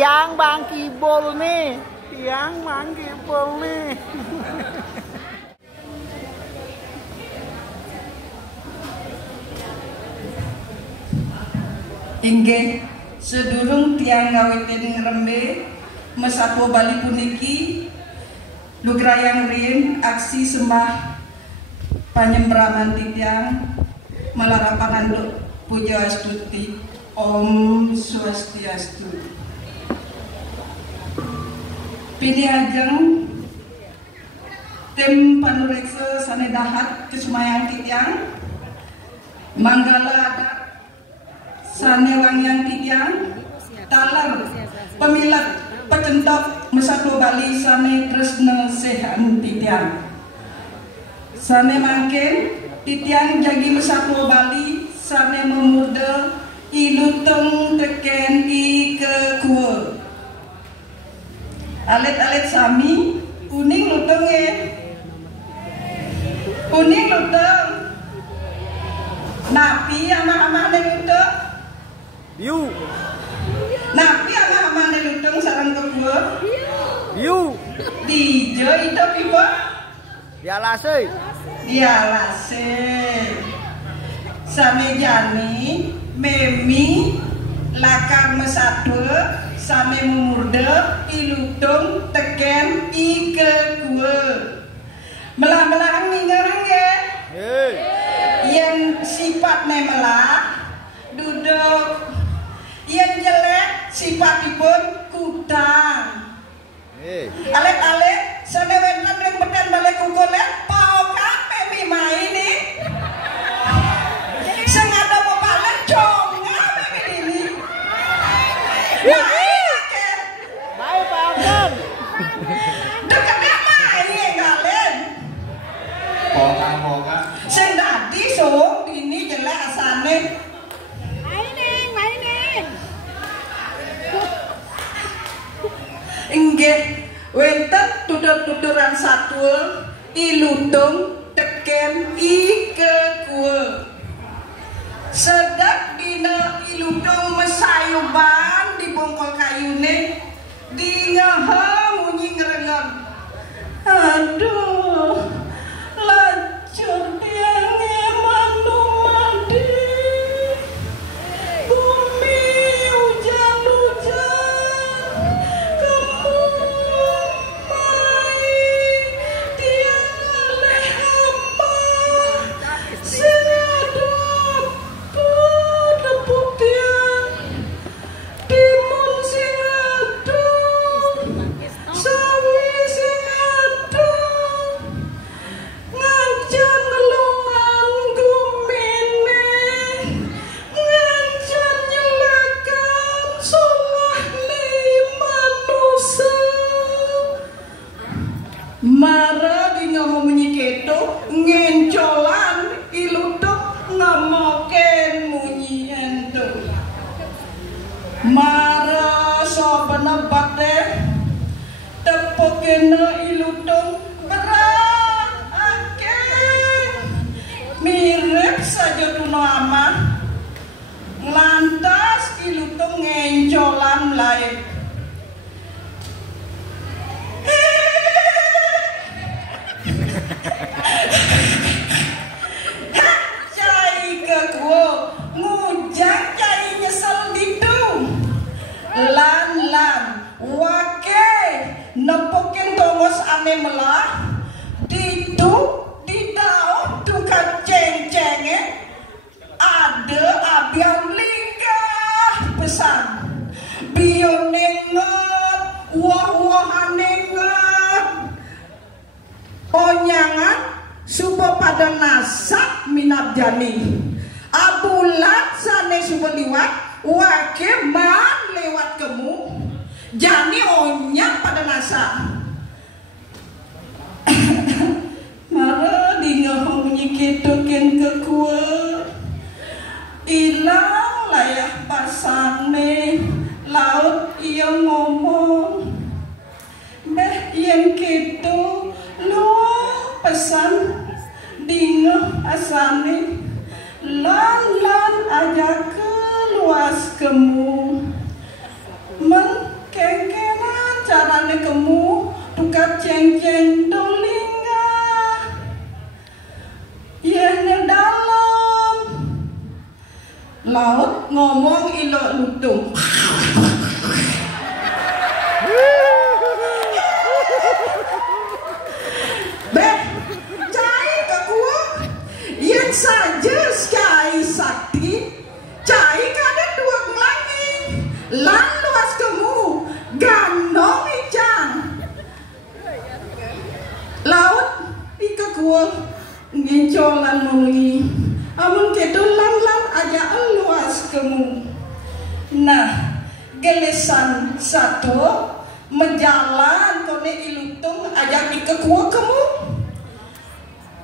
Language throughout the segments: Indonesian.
Tiang Bang Kibul nih. Tiang Bang Kibul nih. Inggih sedurung tiang ngawitin ngerembe mesatwa Bali puniki lugrayang rin aksi sembah panyembraman titiang malarapangan puja astuti Om Swastiastu. Pini ajeng tim panureksa sanedahat kesumayan titiang manggala adat sane wangyang titiang talar pemilat pecentok mesatwa Bali sane tresna sehan titiang sane mangkin titiang jagi mesatwa Bali sane memuda iluteng teken i ke kuwe alit-alit sami uning luteng uning luteng napi ama-ama ne luteng Yu. napi ama-ama ne luteng sareng ke kuwe Yu. Dijo itu pipa Dialase. Same jani memi lakar mesatwe same memurde ilutung teken ike kue melah-melahan mingerang ya yang sifatnya melah duduk yang jelek sifatipun kutang alet-alet sana wentan rempetan balik kukulet pau kape mimai ini sengaja bapalen conga mimi ini Mai pakan. dekatnya mai yang kalian Poka. sing dadi sok ini jelek asane Mainin. inggih wenten tutur-tuturan satwa ilutung teken ike kue sedap dina ilutung mesayuban di bongkol kayune di ngeheng munyi ngerengem aduh lacur tiangnya manumadi bumi hujan-hujan kemumai tiang oleh hamba sengadap pedepuk tiang timun sing aduh sawi sing aduh ngancam ngelungan gumine ngancam nyelakan solah manusia mara di ngomong menyiketo ngencolan ilutuk ngamoken munyi ento mara so penebak deh tepokena ilutung berat mirip saja tuno aman lantas ilutung ngencolan lain cai ke kuo ngujang cai nyesel ditu lan wake nepokin tongos ane melah ditu didau duka ceng-cenge ada abian linggah pesan bio nenget wah-wahan nenget ponyangan supo pada nasak minap jani abulat sane supo liwat wake man lewat kemu jani onyak pada nasak mara di ngehong nyikitu ken ke kue ilang layak pasane laut iya ngomong beh yang gitu lu pesan dingeh asane lan aja ke luas kemu men carane kemu tukar ceng-ceng dolinga yene dalam laut ngomong ilo lutung beh cai kakua yang saja cai sakti cai kada dua ngelangi lan luas kemu ganong ijang laut ika kuah ngincolan mengi amun kedo lan aja luas kemu nah gelesan satu menjalan kone ilutung aja ika kuah kemu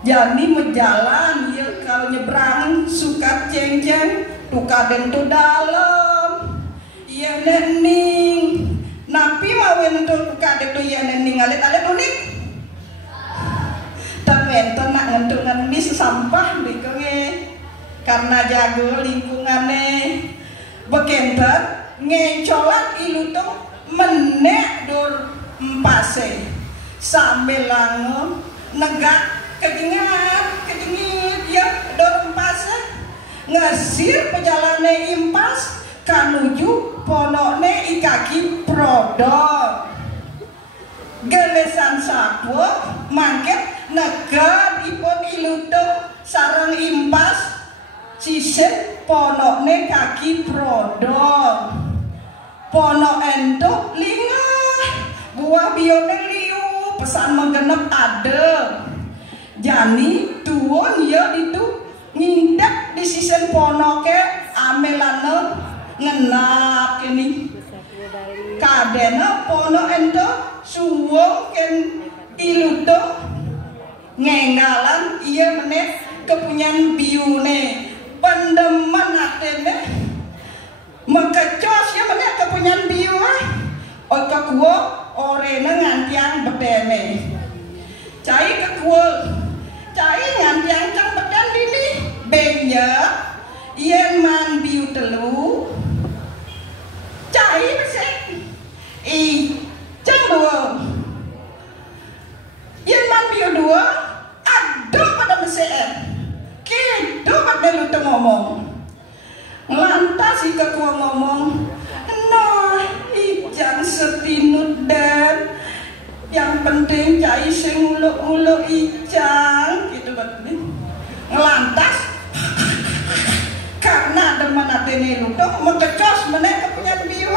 jadi menjalan ya kalau nyebrang suka ceng-ceng tuka dentu dalam iya nening napi mawen tuh tuka dentu iya nening alit-alit unik tapi nak ngentungan bis sampah bikonge karena jago lingkungannya bekenter ngecolat ilutung menek dur empase sambil lango negak kejengit ya dur empase ngesir perjalanan impas kanuju ponokne ikaki prodok gelesan sapua mangket negar ipun ilutung sarang impas sisip ponokne kaki prodok ponok entuk linga buah bione liu pesan menggenep ada jani tuon ya itu ngindap di sisen ponoke amelane ngenap ini kadena pono ento suwung ken ilutung ngengalan iya meneh kepunyan biune pendeman atene mekecos ya meneh kepunyan biu ota kuo orene ngantiang bedene cai kekuo cai ngantiang cang beden dini benya yen man biu telu cai besek cang dua yen man biu dua aduh pada besek gitu pada lu ngomong lantas ika kuah ngomong nah ijang setinut dan yang penting cai sing uluk-uluk ijang gitu betul lantas karena demen atene lutung mekecos meneh kepunyan biu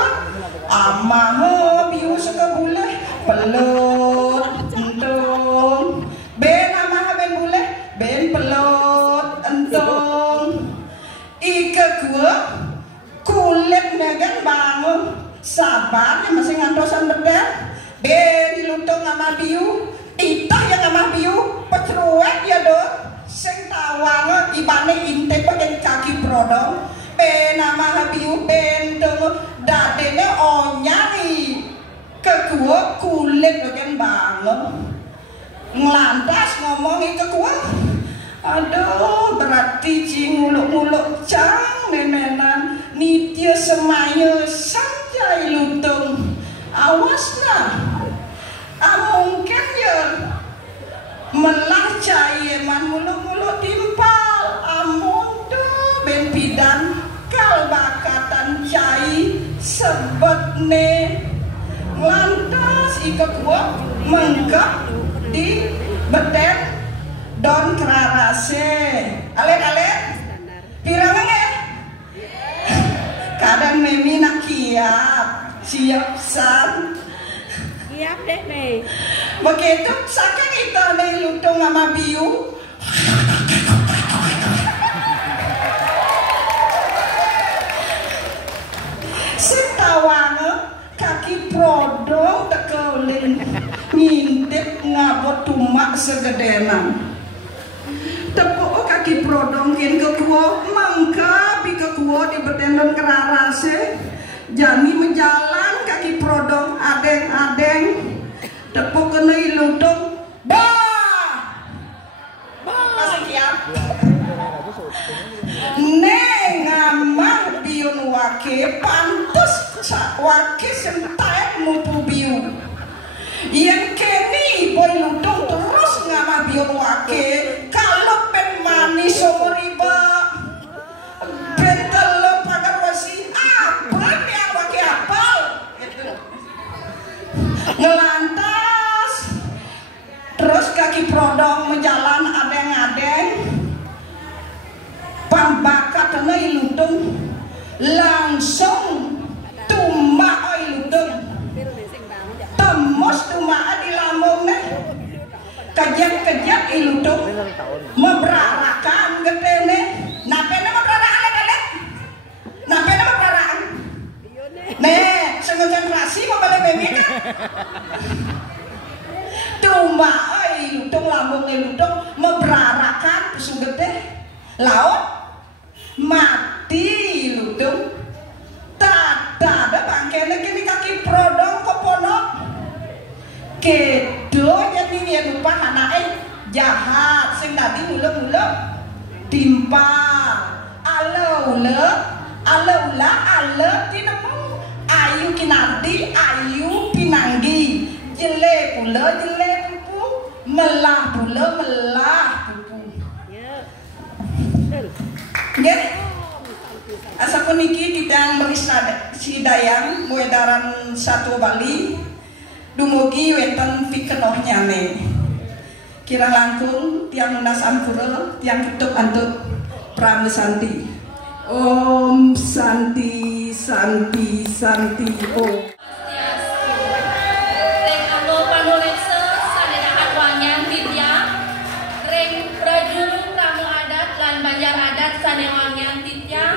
amah biu suka boleh pelut entung ben amah ben boleh ben pelut entung ika gua kulit megan bangun sabar ya masih ngantosan bedel ben lutung sama biu itah yang sama biu pecruek ya do sing tawang ibane inte bagian kaki prodong ben nama biu ben dong dadene onyari kegua kulit bagian bangun ngelantas ngomongi kegua aduh berarti nguluk-nguluk cang nenenan nitya semaya saja ilutung awas nah mungkin ya melah cai man muluk-muluk timpal amun tuh ben pidan kal bakatan cai sebetne lantas ika kuat menggap di beten don kerarase alet-alet pirangnya kadang memi nak siap san siap deh nih begitu saking kita nih lutung sama biu setawang kaki prodong tekelin ngintip ngabot tumak segedenan tepuk kaki prodong kin kekuo mangka bi kekuo di berdendon kerarase jani menjalan kaki prodong adeng-adeng tepuk kena ilutung bah sekian neng ngamah biun wake pantes wake sentai mupu biu Yang kini boy ludung terus ngamah bion wake kalau pen manis somoriba betelo pagar wasi apa yang wake apal gitu. Ngelantas terus kaki prodong menjalan adeng-adeng pambakat tenai ludung langsung tumbak oi ludung temos tumbak di lambung nih kejat-kejat iludung meberarakan getene napena meberarakan kadek napena meberarakan nih konsentrasi mau balik bemi kan tumbak oi iludung lambung iludung meberarakan pusung gede laut mati iludung tak ada bangkene kini kaki prodong koponok kedo jadi dia lupa anaknya jahat sing tadi muluk-muluk timpal alaula tinemu ayu kinardi ayu pinanggi jele pula jele pupu melah pula melah pupu nggih asa puniki tidang berisada sidayang muedaran satu Bali dumugi wenten pikenoh nyame kira langkung tiang lunas ampura tiang tutup antuk pram santi om santi santi santi om reng anggo panulekse sanedahan wanyan vidya reng prajuru pramu adat lan banjar adat sane wanyan titya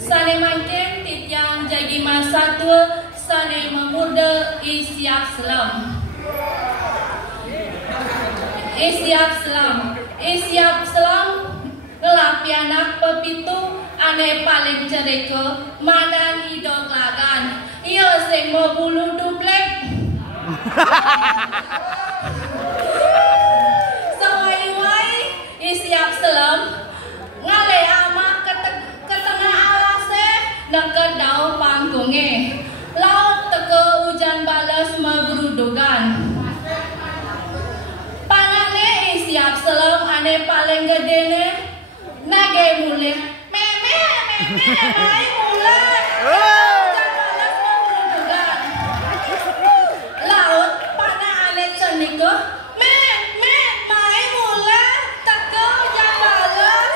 sane mancing tityang jagi masatua sane memuda isiap selam ngelapi anak pepitu ane paling cereke madan hidok lagan iya sing mau bulu duplek sewai-wai isiap selam ngale amah ketengah alase nekedau pangkunge laut teke hujan balas megrudugan panane isiap selam ane paling gede ne nage mule meme mai mule hujan balas megrudugan laut pana ane cenike me mai mule teke hujan balas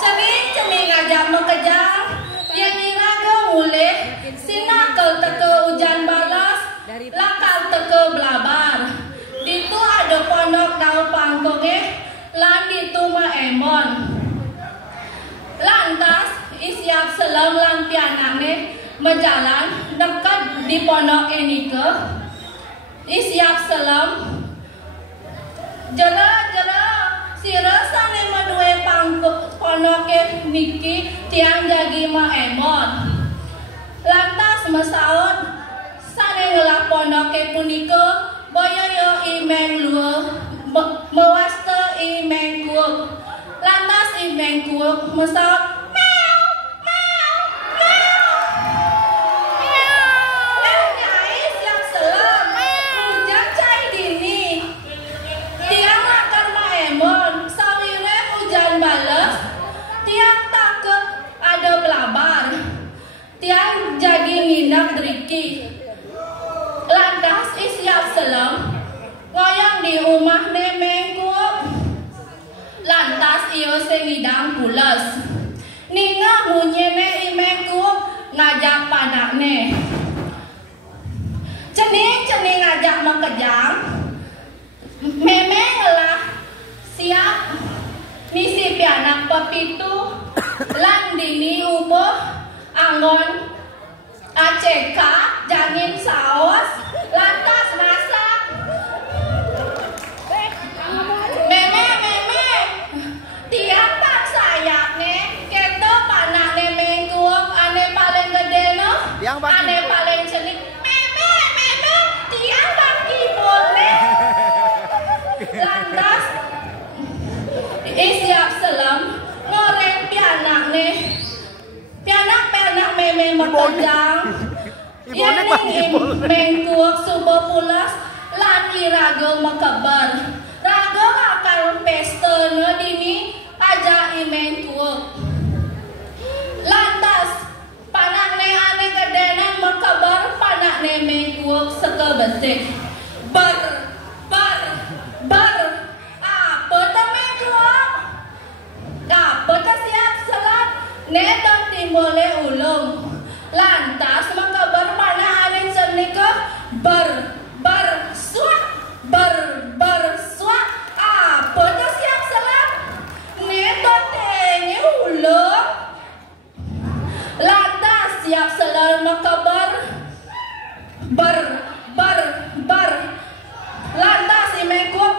cening ngajak mekejang yang iraga mule sinakal teke hujan balas lakal teke belabar ditu ada pondok dau pangkonge lan ditu ma emon lantas isiap selam lan pianane menjalan dekat di pondok enike isiap selam jera sira sane madue pondoke niki tiang jagi ma emon lantas mesaut sane ngelah pondoke punika boyoyo imeng luo mewasta imeng kuok lantas imeng kuok mesaut meow meow meow nyai siap selam hujan cai dini tiang akan maemon sawire hujan balas tiang takut ada belabar tiang jagi nginap driki lantas isiap selam ngoyong di rumah nemengkup lantas iyo sengidang pulas ninga munyene imengkup ngajak panakne cening ngajak mekejang memeng lah siap misi pianak pepitu lan dini ubuh anggon ACK jangin saos lantas masak meme tiap tak sayapne keto panakne mengkuap ane paling gede no ane paling celik meme tiap bang kibulne lantas isiap selam ngoreng pianak meme mekejang Ibolik Pak, ibolik. Mengkuak subuh pulas lan irago makabar. Rago akal pesta dini aja mengkuak. Lantas panak ne ane kedenan makabar panak ne mengkuak sekebesik. Bar apa ta mengkuak? Apa ta siap salat? Ne don timbole ulung. Lantas makabar panak ane senika bar swat. Apa ta siap salat? Ne don tenge ulung. Lantas siap salat makabar bar. Lantas imekut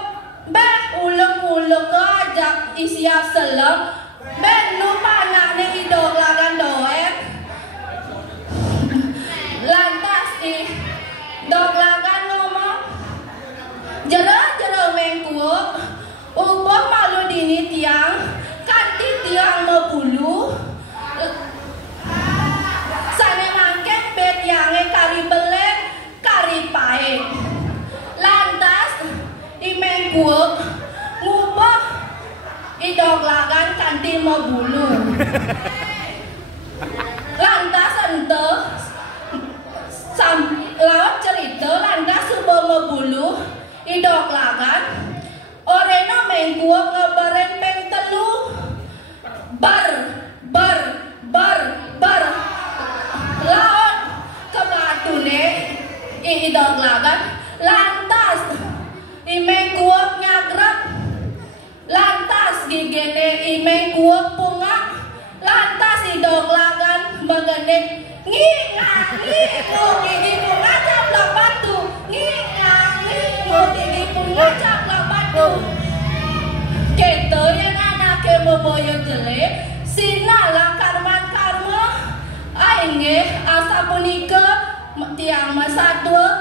ulung ajak isiap salam lupa anak ni idok lagan doek. Lantas dok lagan ngomong jero mengkuak upah malu dini tiang kanti tiang mau bulu sane mangkek bet yange kari belek kari paek. Lantas imengkuak ngubah idok lagan kanti mau bulu. Lantas ente laut cerita lantas subuh mau bulu idok lagan oreno mengkuak ngeberen peng telu bar laut ke batune idok lagan. Lantas imengkuak nyagrap. Lantas gigene imengkuak pungak. Lantas idok lagan bagenek ngingu gigi pungak caplok batu. Ngingu gigi pungak caplok batu. Keto yang anake moboyo jelek sinala karma ainge asa punika tiang masa tua